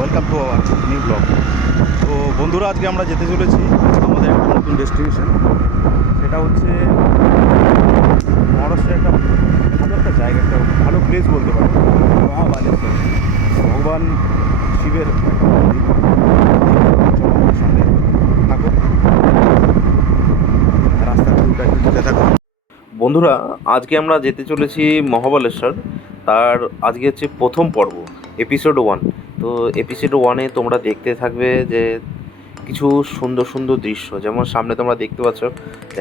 Welcome to our new blog তো বন্ধুরা, আজকে আমরা যেতে চলেছি আমাদের একটা নতুন ডেস্টিনেশন সেটা হচ্ছে মহারাষ্ট্রের একটা ভালো একটা জায়গা, একটা ভালো প্লেস বলতে পারো। মহাবালেশ্বর। ভগবান শিবের বন্ধুরা, আজকে আমরা যেতে চলেছি মহাবালেশ্বর। তার আজকে হচ্ছে প্রথম পর্ব। এপিসোড ওয়ান তো এপিসোড ওয়ানে তোমরা দেখতে থাকবে যে কিছু সুন্দর সুন্দর দৃশ্য। যেমন সামনে তোমরা দেখতে পাচ্ছ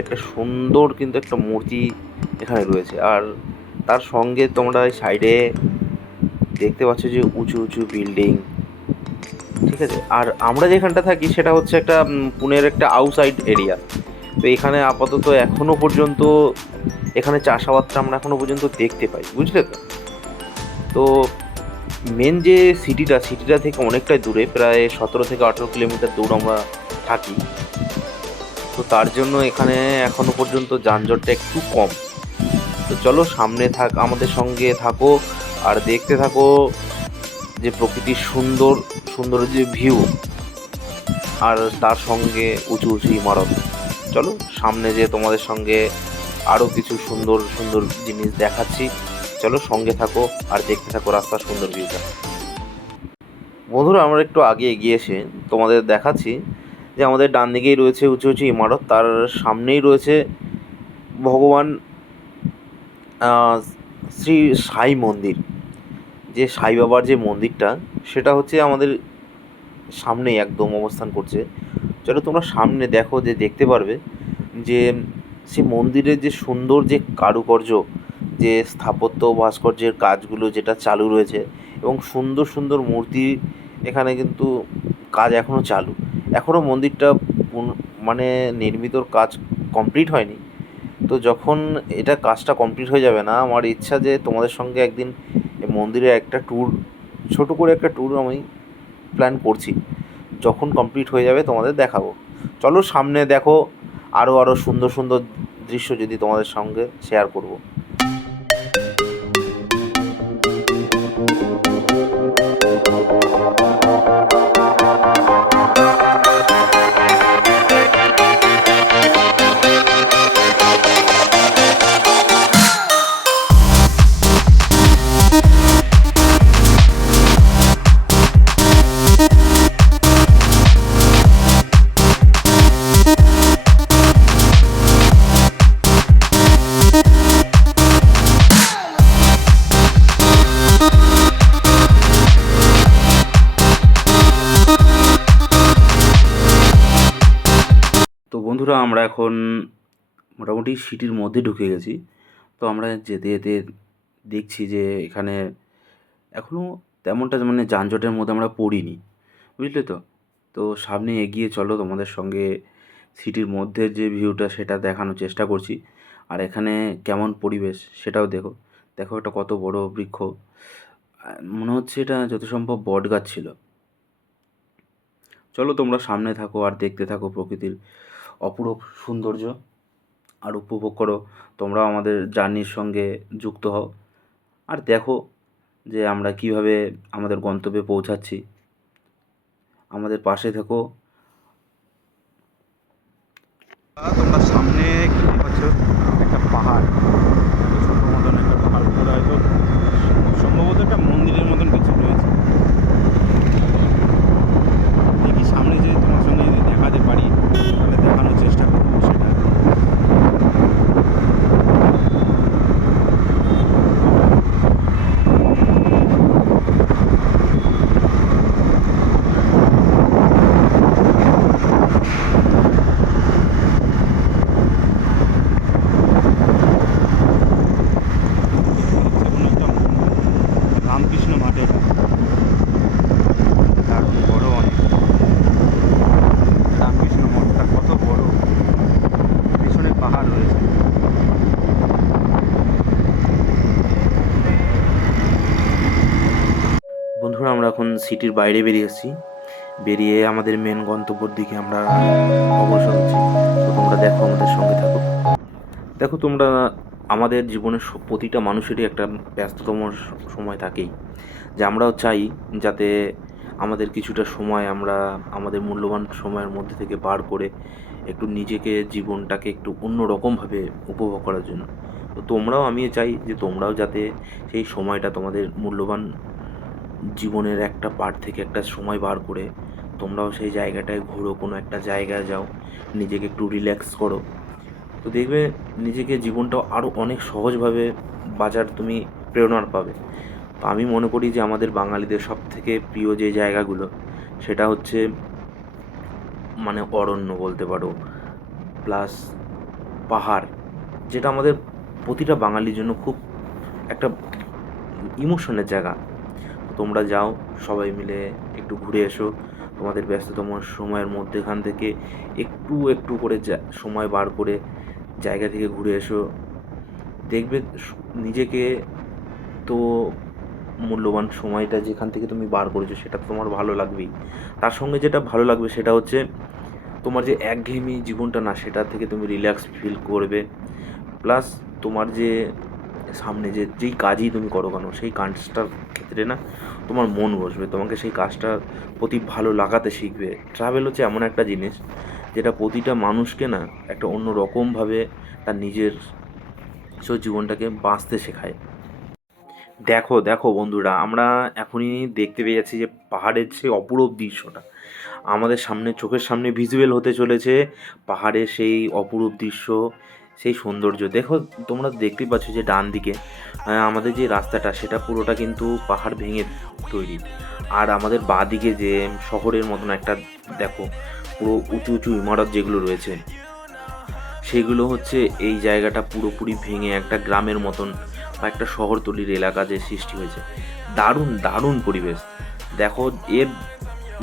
একটা সুন্দর কিন্তু একটা মূর্তি এখানে রয়েছে। আর তার সঙ্গে তোমরা সাইডে দেখতে পাচ্ছ যে উঁচু উঁচু বিল্ডিং ঠিক আছে? আর আমরা যেখানটা থাকি সেটা হচ্ছে একটা পুনের একটা আউটসাইড এরিয়া তো এখানে আপাতত এখনও পর্যন্ত এখানে চাষাবাদটা আমরা এখনও পর্যন্ত দেখতে পাই। বুঝলে তো? তো মেন যে সিটিটা সিটিটা থেকে অনেকটাই দূরে, প্রায় সতেরো থেকে আঠেরো কিলোমিটার দূর আমরা থাকি। তো তার জন্য এখানে এখনও পর্যন্ত যানজটটা একটু কম। তো চলো সামনে থাক, আমাদের সঙ্গে থাকো আর দেখতে থাকো যে প্রকৃতির সুন্দর সুন্দর যে ভিউ আর তার সঙ্গে উঁচু উঁচু ইমারত। চলো সামনে যে তোমাদের সঙ্গে আরও কিছু সুন্দর সুন্দর জিনিস দেখাচ্ছি। চলো সঙ্গে থাকো আর দেখতে থাকো রাস্তার সুন্দর ভিউটা বন্ধুরা, আমরা একটু আগে এগিয়ে এসে তোমাদের দেখাচ্ছি যে আমাদের ডান দিকেই রয়েছে উঁচু উঁচু ইমারত। তার সামনেই রয়েছে ভগবান শ্রী সাই মন্দির। যে সাই বাবার যে মন্দিরটা, সেটা হচ্ছে আমাদের সামনেই একদম অবস্থান করছে। চলো তোমরা সামনে দেখো, যে দেখতে পারবে যে সে মন্দিরের যে সুন্দর যে কারুকার্য যে স্থাপত্য ভাস্কর্যের কাজগুলো যেটা চালু রয়েছে এবং সুন্দর সুন্দর মূর্তি এখানে কিন্তু কাজ এখনও চালু। এখনও মন্দিরটা মানে নির্মিতর কাজ কমপ্লিট হয়নি। তো যখন এটা কাজটা কমপ্লিট হয়ে যাবে না, আমার ইচ্ছা যে তোমাদের সঙ্গে একদিন মন্দিরে একটা ট্যুর ছোট করে একটা ট্যুর আমি প্ল্যান করছি। যখন কমপ্লিট হয়ে যাবে তোমাদের দেখাবো। চলো সামনে দেখো আরও আরও সুন্দর সুন্দর দৃশ্য যদি তোমাদের সঙ্গে শেয়ার করব। বন্ধুরা আমরা এখন মোটামুটি সিটির মধ্যে ঢুকে গেছি। তো আমরা যেতে যেতে দেখছি যে এখানে এখনও তেমনটা মানে যানজটের মধ্যে আমরা পড়িনি, বুঝলে তো? তো সামনে এগিয়ে চলো, তোমাদের সঙ্গে সিটির মধ্যে যে ভিউটা সেটা দেখানোর চেষ্টা করছি। আর এখানে কেমন পরিবেশ সেটাও দেখো। দেখো এটা কত বড় বৃক্ষ। মনে হচ্ছে এটা যত সম্ভব বট গাছ ছিল। চলো তোমরা সামনে থাকো আর দেখতে থাকো প্রকৃতির অপরূপ সৌন্দর্য আর উপভোগ করো। তোমরাও আমাদের জার্নির সঙ্গে যুক্ত হও। আর দেখো যে আমরা কীভাবে আমাদের গন্তব্যে পৌঁছাচ্ছি। আমাদের পাশে থেকো। তোমরা সামনে কি পাচ্ছ একটা পাহাড় একটা ছোট মতন একটা পাহাড় উপরে হয়তো সম্ভবত একটা মন্দিরের মতন কিছু রয়েছে দেখি সামনে যে তোমার সঙ্গে যদি দেখাতে পারি তাহলে দেখানোর চেষ্টা করব সেটা যেমন একটা রামকৃষ্ণ মাঠে দারুণ বড় অনেক রামকৃষ্ণ মঠটা কত বড় পিছনে পাহাড় রয়েছে বন্ধুরা আমরা এখন সিটির বাইরে বেরিয়ে এসেছি। বেরিয়ে আমাদের মেন গন্তব্যের দিকে আমরা অগ্রসর হচ্ছি। তো তোমরা দেখো আমাদের সঙ্গে থাকো। দেখো তোমরা, আমাদের জীবনের প্রতিটা মানুষেরই একটা ব্যস্ততম সময় থাকেই। যে আমরাও চাই যাতে আমাদের কিছুটা সময় আমরা আমাদের মূল্যবান সময়ের মধ্যে থেকে বার করে একটু নিজেকে, জীবনটাকে একটু অন্য রকমভাবে উপভোগ করার জন্য। তো তোমরাও আমি চাই যে তোমরাও যাতে সেই সময়টা তোমাদের মূল্যবান জীবনের একটা পার্ট থেকে একটা সময় বার করে তোমরাও সেই জায়গাটায় ঘুরো, কোনো একটা জায়গায় যাও, নিজেকে একটু রিল্যাক্স করো। তো দেখবে নিজেকে জীবনটা আরও অনেক সহজভাবে বাজার তুমি প্রেরণার পাবে। তো আমি মনে করি যে আমাদের বাঙালিদের সব থেকে প্রিয় যে জায়গাগুলো, সেটা হচ্ছে মানে অরণ্য বলতে পারো প্লাস পাহাড়, যেটা আমাদের প্রতিটা বাঙালির জন্য খুব একটা ইমোশনের জায়গা। তোমরা যাও, সবাই মিলে একটু ঘুরে এসো। তোমাদের ব্যস্ততম সময়ের মধ্যেখান থেকে একটু একটু করে সময় বার করে জায়গা থেকে ঘুরে এসো। দেখবে নিজেকে তো মূল্যবান সময়টা যেখান থেকে তুমি বার করেছ সেটা তোমার ভালো লাগবেই। তার সঙ্গে যেটা ভালো লাগবে সেটা হচ্ছে তোমার যে একঘেয়েমি জীবনটা না, সেটা থেকে তুমি রিল্যাক্স ফিল করবে। প্লাস তোমার যে সামনে যে যেই কাজই তুমি করো কেন, সেই কাজটার ক্ষেত্রে না তোমার মন বসবে, তোমাকে সেই কাজটার প্রতি ভালো লাগাতে শিখবে। ট্রাভেল হচ্ছে এমন একটা জিনিস যেটা প্রতিটা মানুষকে না একটা অন্য রকমভাবে তার নিজের জীবনটাকে বাঁচতে শেখায়। দেখো দেখো বন্ধুরা, আমরা এখনই দেখতে পেয়ে যাচ্ছি যে পাহাড়ের সেই অপূরব দৃশ্যটা। আমাদের সামনে, চোখের সামনে ভিজুয়াল হতে চলেছে পাহাড়ের সেই অপরূপ দৃশ্য। সেই সৌন্দর্য। দেখো, তোমরা দেখতেই পাচ্ছ যে ডান দিকে আমাদের যে রাস্তাটা, সেটা পুরোটা কিন্তু পাহাড় ভেঙে তৈরি। আর আমাদের বাঁ দিকে যে শহরের মতন একটা, দেখো, পুরো উঁচু উঁচু ইমারত যেগুলো রয়েছে, সেগুলো হচ্ছে এই জায়গাটা পুরোপুরি ভেঙে একটা গ্রামের মতন বা একটা শহরতলির এলাকা যে সৃষ্টি হয়েছে। দারুণ দারুণ পরিবেশ। দেখো, এর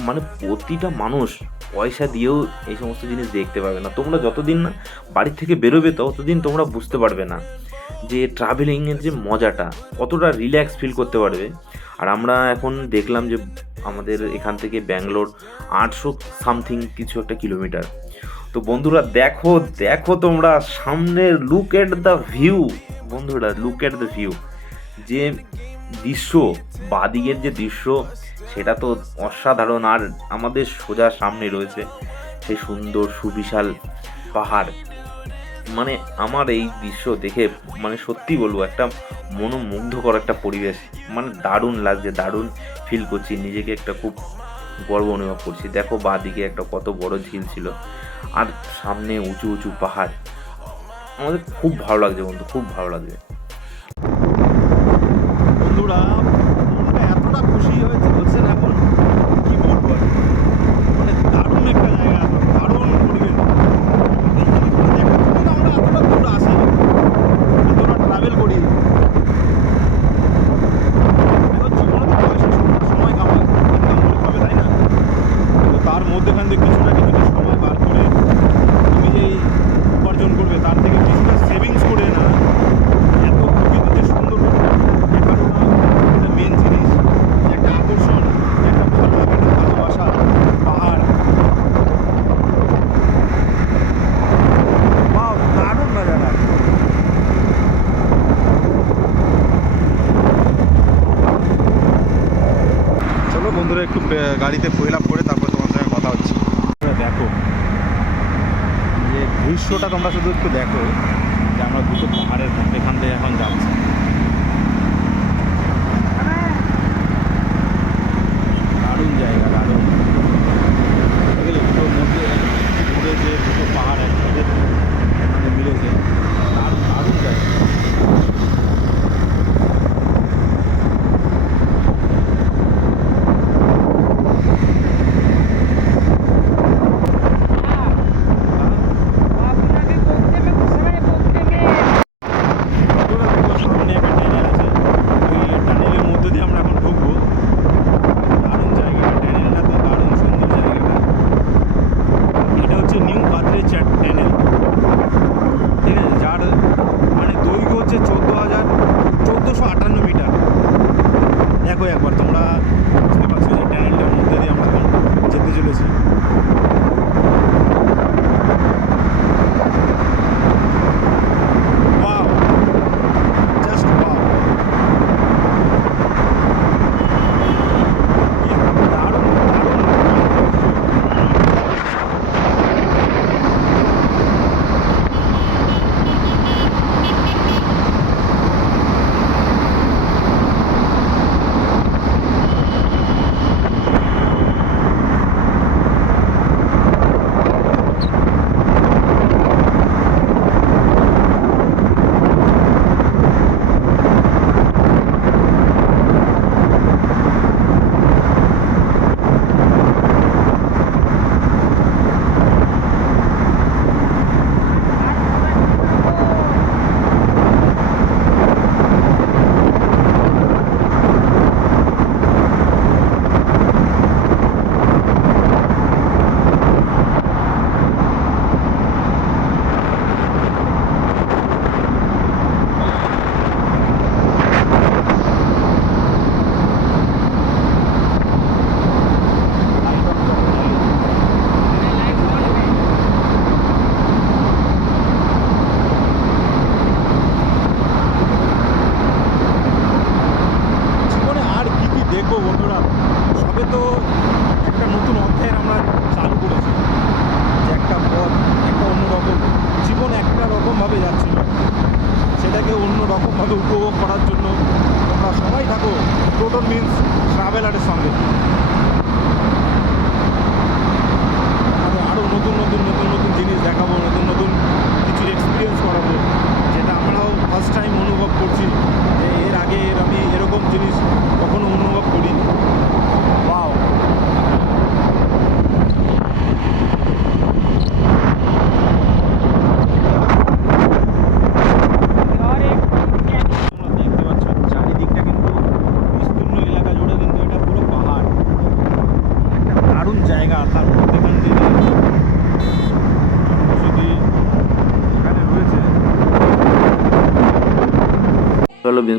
মানে প্রতিটা মানুষ পয়সা দিয়েও এই সমস্ত জিনিস দেখতে পাবে না। তোমরা যতদিন না বাড়ির থেকে বেরোবে ততদিন তোমরা বুঝতে পারবে না যে ট্রাভেলিংয়ের যে মজাটা, কতটা রিল্যাক্স ফিল করতে পারবে। আর আমরা এখন দেখলাম যে আমাদের এখান থেকে ব্যাঙ্গালোর আটশো সামথিং কিছু একটা কিলোমিটার তো বন্ধুরা দেখো দেখো তোমরা সামনের লুক এট দ্য ভিউ বন্ধুরা লুক এট দ্য ভিউ যে দৃশ্য, বাদিকের যে দৃশ্য সেটা তো অসাধারণ। আর আমাদের সোজা সামনে রয়েছে সেই সুন্দর, সুবিশাল পাহাড়। মানে আমার এই দৃশ্য দেখে মানে সত্যি বলব, একটা মনোমুগ্ধকর একটা পরিবেশ। মানে দারুণ লাগছে, দারুণ ফিল করছি। নিজেকে একটা খুব গর্ব অনুভব করছি। দেখো বাঁদিকে একটা কত বড় ঝিল ছিল। আর সামনে উঁচু উঁচু পাহাড়। আমাদের খুব ভালো লাগছে বন্ধু, খুব ভালো লাগছে বন্ধুরা মনটা এতটা খুশি হয়েছে হচ্ছে না এখন কি বলব আর? মানে দারুণ একটা জায়গা দারুণ পরিবেশ এই জিনিসগুলো দেখার জন্য না আমরা এতটা দূর আসি এতটা ট্রাভেল করি এখন জীবনে তো পয়সা সব সময় কামাই ইনকাম করতে হবে তাই না কিন্তু তার মধ্যেখান থেকে কিছু না কিছু সময় বার করে তুমি যেই উপার্জন করবে তার থেকে কিছুটা সেভিংস করে না এত প্রকৃতিতে সুন্দর দেখানোটা একটা মেন জিনিস একটা আকর্ষণ একটা ভালো লাগা একটা ভালোবাসা পাহাড় বাহ দারুণ নজারা চলো বন্ধুরা একটু বে- গাড়িতে ফুয়েল আপ করে তারপর তোমার সঙ্গে কথা হচ্ছে দেখো যে দৃশ্যটা তোমরা শুধু একটু দেখো যে আমরা দুটো পাহাড়ের এখান থেকে এখন যাচ্ছি।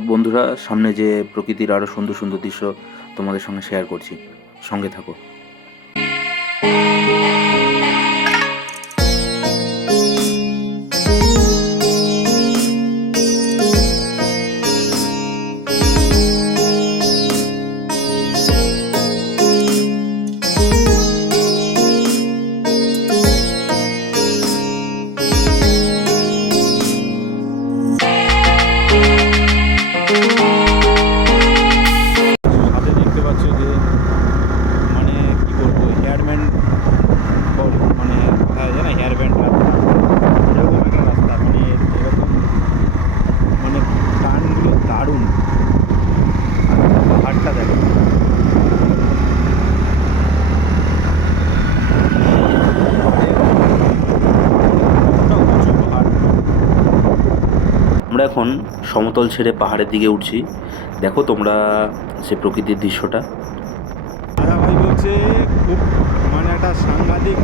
বন্ধুরা সামনে যে প্রকৃতির আরও সুন্দর সুন্দর দৃশ্য তোমাদের সঙ্গে শেয়ার করছি। সঙ্গে থাকো। সমতল ছেড়ে পাহাড়ের দিকে উঠছি। দেখো তোমরা সে প্রকৃতির দৃশ্যটা। ভাই বলছে, খুব মানে একটা সাংঘাতিক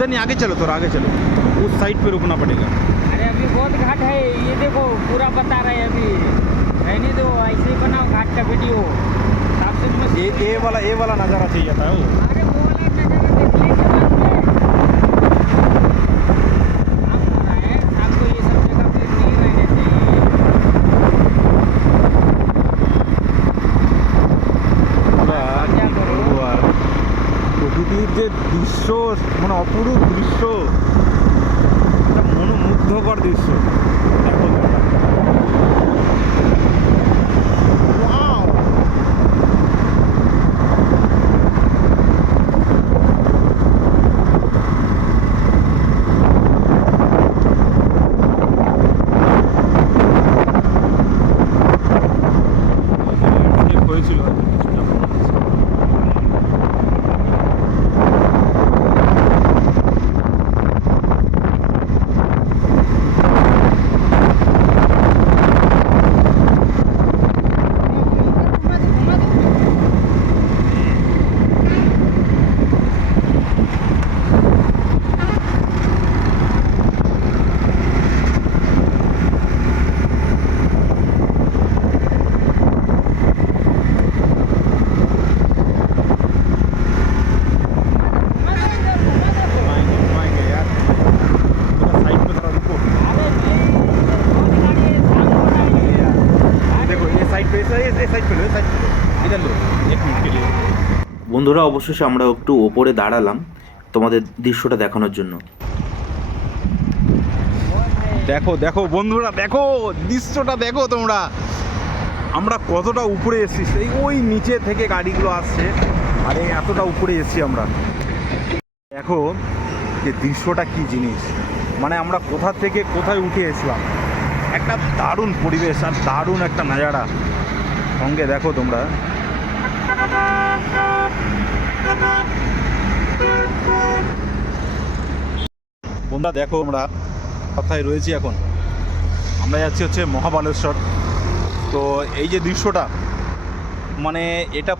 इधर नहीं आगे चलो थोड़ा आगे चलो। उस साइड पे रुकना पड़ेगा। अरे अभी बहुत घाट है ये देखो पूरा बता रहे अभी। है नहीं तो ऐसे ही बनाओ घाट का वीडियो ये ए वाला ए वाला नज़ारा चाहिए था वो। অবশেষে আমরা একটু ওপরে দাঁড়ালাম তোমাদের দৃশ্যটা দেখানোর জন্য। দেখো দেখো বন্ধুরা, দেখো, দৃশ্যটা দেখো তোমরা। আমরা কতটা উপরে এসেছি, সেই ওই নিচে থেকে গাড়িগুলো আসছে। আরে, এতটা উপরে এসেছি আমরা। দেখো যে দৃশ্যটা কি জিনিস। মানে আমরা কোথা থেকে কোথায় উঠে এসলাম একটা দারুণ পরিবেশ আর দারুণ একটা নাজারা। সঙ্গে দেখো তোমরা বন্ধুরা দেখো, আমরা কোথায় রয়েছি এখন। আমরা যাচ্ছি হচ্ছে মহাবালেশ্বর। তো এই যে দৃশ্যটা মানে এটা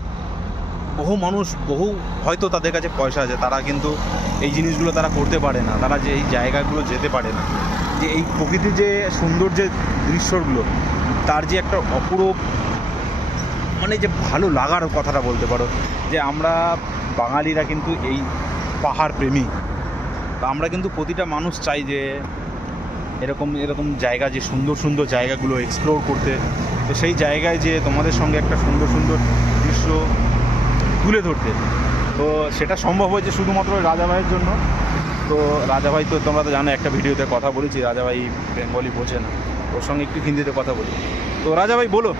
বহু মানুষ, বহু হয়তো তাদের কাছে পয়সা আছে। তারা কিন্তু এই জিনিসগুলো তারা করতে পারে না। তারা যে এই জায়গাগুলো যেতে পারে না। যে এই প্রকৃতির যে সুন্দর যে দৃশ্যগুলো, তার যে একটা অপূরূপ মানে যে ভালো লাগার কথাটা বলতে পারো, যে আমরা বাঙালিরা কিন্তু এই পাহাড় প্রেমী। তা আমরা কিন্তু প্রতিটা মানুষ চাই যে এরকম এরকম জায়গা যে সুন্দর সুন্দর জায়গাগুলো এক্সপ্লোর করতে তো সেই জায়গায় যে তোমাদের সঙ্গে একটা সুন্দর সুন্দর দৃশ্য তুলে ধরতে তো সেটা সম্ভব হয়েছে শুধুমাত্র ওই রাজাভাইয়ের জন্য তো রাজাভাই তো তোমরা তো জানো একটা ভিডিওতে কথা বলেছি রাজাভাই বেঙ্গলি বোঝে না ওর সঙ্গে একটু হিন্দিতে কথা বলি তো রাজাভাই বলো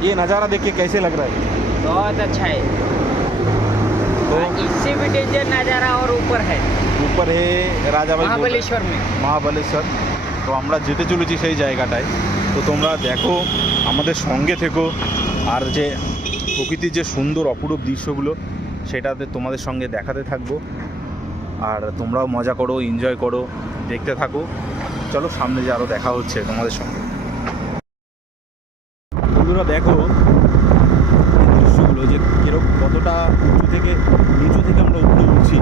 ये नज़ारा देख के कैसे लग रहा है बहुत अच्छा है तो इससे भी डेंजर नज़ारा और ऊपर है ऊपर है রাজাভাই বলতে- महाबलेश्वर में মহাবালেশ্বর তো আমরা যেতে চলেছি সেই জায়গাটায় তো তোমরা দেখো আমাদের সঙ্গে থেকো আর যে প্রকৃতির যে সুন্দর অপরূপ দৃশ্যগুলো সেটাতে তোমাদের সঙ্গে দেখাতে থাকবো আর তোমরাও মজা করো এনজয় করো দেখতে থাকো চলো সামনে যে আরও দেখা হচ্ছে তোমাদের সঙ্গে বন্ধুরা দেখো এই দৃশ্যগুলো যে কিরকম কতটা উঁচু থেকে নিচু থেকে আমরা উপরে উঠছি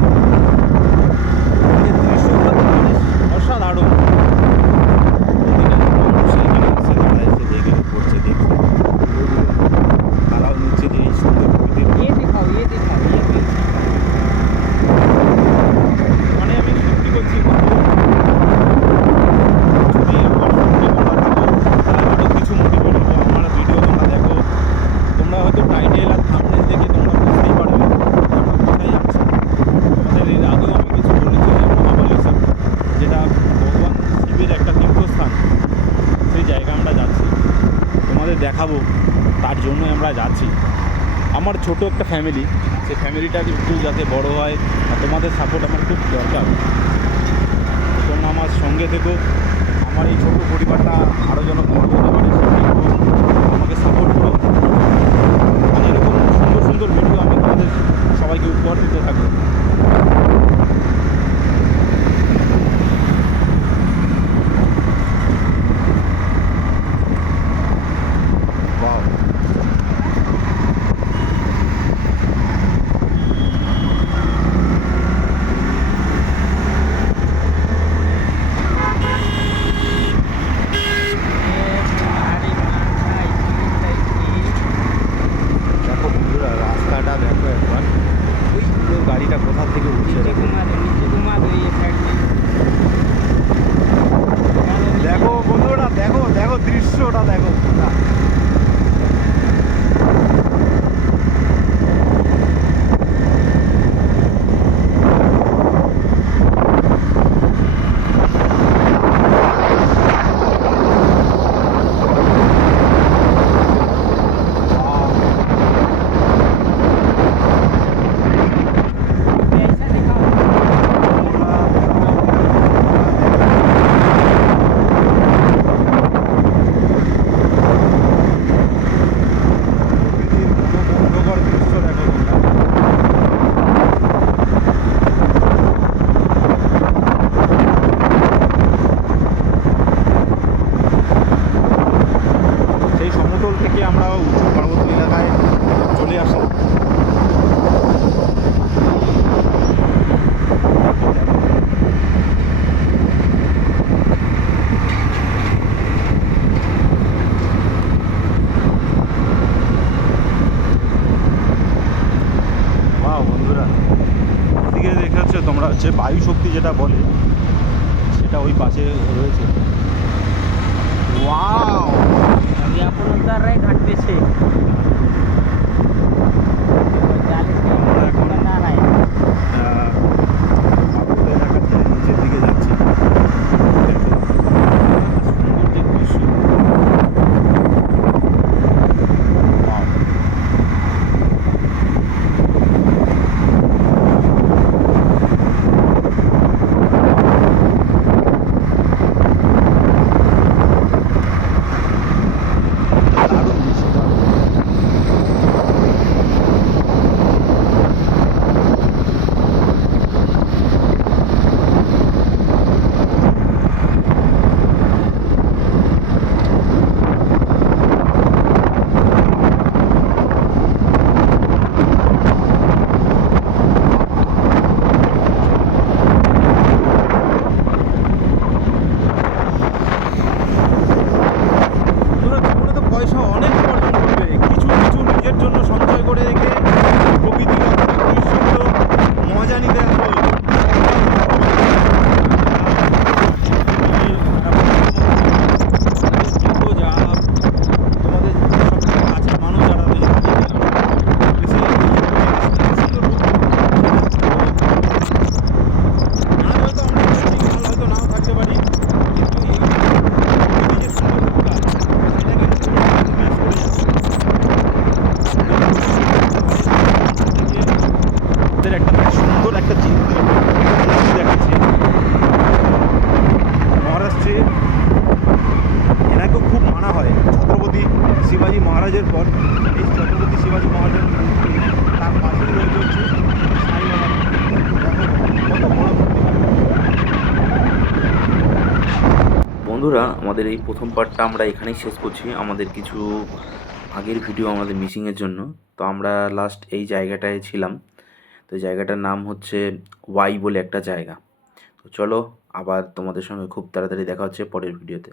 সেই ফ্যামিলিটা একটু যাতে বড় হয় আর তোমাদের সাপোর্ট আমার খুব দরকার। তোমরা আমার সঙ্গে থেকো। আমার এই ছোট পরিবারটা আরও যেন বড় হতে পারে আমাকে সাপোর্ট করো। মানে এরকম সুন্দর সুন্দর ভিডিও আমি তোমাদের সবাইকে উপহার দিতে থাকব। গাড়িটা কোথা থেকে উঠছে দেখো। বন্ধুরা দেখো দেখো দৃশ্যটা দেখো হচ্ছে বায়ু শক্তি যেটা বলে আমাদের এই প্রথম পার্টটা আমরা এখানেই শেষ করছি। আমাদের কিছু আগের ভিডিও আমাদের মিসিংয়ের জন্য। তো আমরা লাস্ট এই জায়গাটায় ছিলাম। তো জায়গাটার নাম হচ্ছে ওয়াই বলে একটা জায়গা। তো চলো আবার তোমাদের সঙ্গে খুব তাড়াতাড়ি দেখা হচ্ছে পরের ভিডিওতে